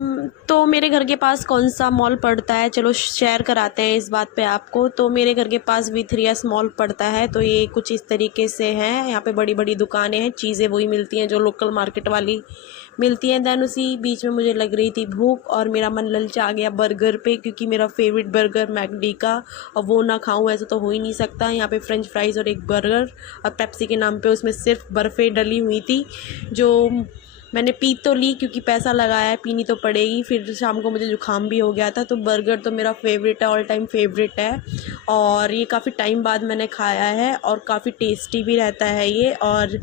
तो मेरे घर के पास कौन सा मॉल पड़ता है, चलो शेयर कराते हैं इस बात पे आपको। तो मेरे घर के पास V3S मॉल पड़ता है। तो ये कुछ इस तरीके से है। यहाँ पे बड़ी बड़ी दुकानें हैं, चीज़ें वही मिलती हैं जो लोकल मार्केट वाली मिलती हैं। दैन उसी बीच में मुझे लग रही थी भूख और मेरा मन ललचा गया बर्गर पे, क्योंकि मेरा फेवरेट बर्गर मैकडी का, और वो ना खाऊं ऐसा तो हो ही नहीं सकता। यहाँ पे फ्रेंच फ्राइज़ और एक बर्गर और पेप्सी के नाम पे उसमें सिर्फ बर्फ़ें डली हुई थी, जो मैंने पी तो ली क्योंकि पैसा लगाया है, पीनी तो पड़ेगी। फिर शाम को मुझे जुकाम भी हो गया था। तो बर्गर तो मेरा फेवरेट है, ऑल टाइम फेवरेट है। और ये काफ़ी टाइम बाद मैंने खाया है और काफ़ी टेस्टी भी रहता है ये, और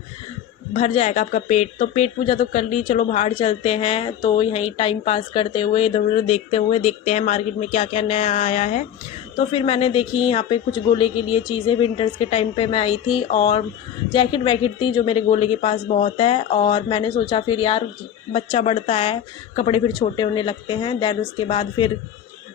भर जाएगा आपका पेट। तो पेट पूजा तो कर ली, चलो बाहर चलते हैं। तो यहीं टाइम पास करते हुए इधर उधर देखते हुए देखते हैं मार्केट में क्या क्या नया आया है। तो फिर मैंने देखी यहाँ पे कुछ गोले के लिए चीज़ें, विंटर्स के टाइम पे मैं आई थी, और जैकेट वैकेट थी जो मेरे गोले के पास बहुत है। और मैंने सोचा फिर यार बच्चा बढ़ता है, कपड़े फिर छोटे होने लगते हैं। दैन उसके बाद फिर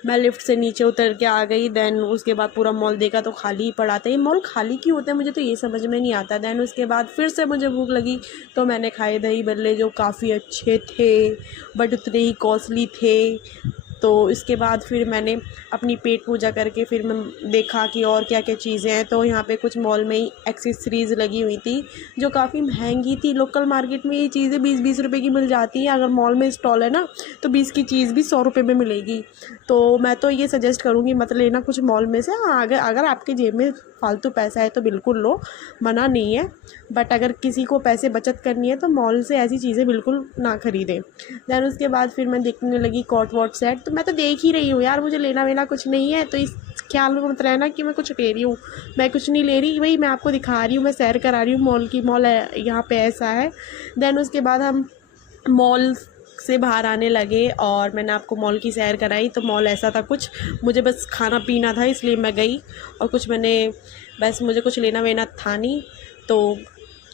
मैं लिफ्ट से नीचे उतर के आ गई। दैन उसके बाद पूरा मॉल देखा तो खाली ही पड़ा था। ये मॉल खाली क्यों होता है मुझे तो ये समझ में नहीं आता। दैन उसके बाद फिर से मुझे भूख लगी तो मैंने खाए दही बल्ले, जो काफ़ी अच्छे थे बट उतने ही कॉस्टली थे। तो इसके बाद फिर मैंने अपनी पेट पूजा करके फिर मैं देखा कि और क्या क्या चीज़ें हैं। तो यहाँ पे कुछ मॉल में ही एक्सेसरीज़ लगी हुई थी जो काफ़ी महंगी थी। लोकल मार्केट में ये चीज़ें 20-20 रुपए की मिल जाती हैं, अगर मॉल में स्टॉल है ना तो 20 की चीज़ भी 100 रुपये में मिलेगी। तो मैं तो ये सजेस्ट करूँगी मत लेना कुछ मॉल में से। हाँ, अगर आपके जेब में फालतू पैसा है तो बिल्कुल लो, मना नहीं है। बट अगर किसी को पैसे बचत करनी है तो मॉल से ऐसी चीज़ें बिल्कुल ना ख़रीदें। दैन उसके बाद फिर मैं देखने लगी कॉट वॉट सेट। तो मैं तो देख ही रही हूँ यार, मुझे लेना वेना कुछ नहीं है, तो इस ख्याल में मत रहना कि मैं कुछ ले रही हूँ। मैं कुछ नहीं ले रही, वही मैं आपको दिखा रही हूँ, मैं सैर करा रही हूँ मॉल की। मॉल है यहाँ पे, ऐसा है। दैन उसके बाद हम मॉल से बाहर आने लगे और मैंने आपको मॉल की सैर कराई। तो मॉल ऐसा था कुछ, मुझे बस खाना पीना था इसलिए मैं गई, और कुछ मैंने बस मुझे कुछ लेना वेना था नहीं, तो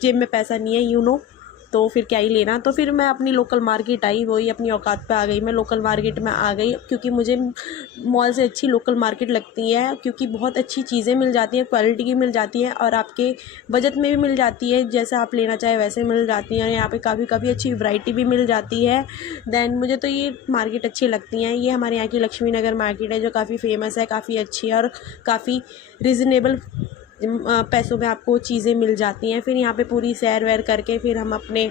जेब में पैसा नहीं है तो फिर क्या ही लेना। तो फिर मैं अपनी लोकल मार्केट आई, वही अपनी औकात पे आ गई। मैं लोकल मार्केट में आ गई क्योंकि मुझे मॉल से अच्छी लोकल मार्केट लगती है, क्योंकि बहुत अच्छी चीज़ें मिल जाती हैं, क्वालिटी की मिल जाती हैं और आपके बजट में भी मिल जाती है, जैसे आप लेना चाहे वैसे मिल जाती हैं। यहाँ पे काफ़ी अच्छी वैरायटी भी मिल जाती है। दैन मुझे तो ये मार्केट अच्छी लगती हैं। ये हमारे यहाँ की लक्ष्मी नगर मार्केट है जो काफ़ी फेमस है, काफ़ी अच्छी है और काफ़ी रिजनेबल पैसों में आपको चीज़ें मिल जाती हैं। फिर यहाँ पे पूरी सैर वैर करके फिर हम अपने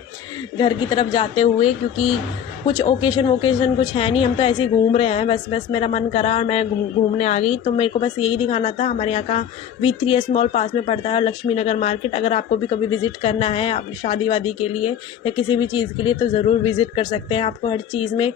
घर की तरफ जाते हुए, क्योंकि कुछ ओकेशन वोकेशन कुछ है नहीं, हम तो ऐसे ही घूम रहे हैं, बस मेरा मन करा और मैं घूमने आ गई। तो मेरे को बस यही दिखाना था। हमारे यहाँ का V3S मॉल पास में पड़ता है और लक्ष्मी नगर मार्केट। अगर आपको भी कभी विज़िट करना है अपनी शादी वादी के लिए या किसी भी चीज़ के लिए तो ज़रूर विज़िट कर सकते हैं। आपको हर चीज़ में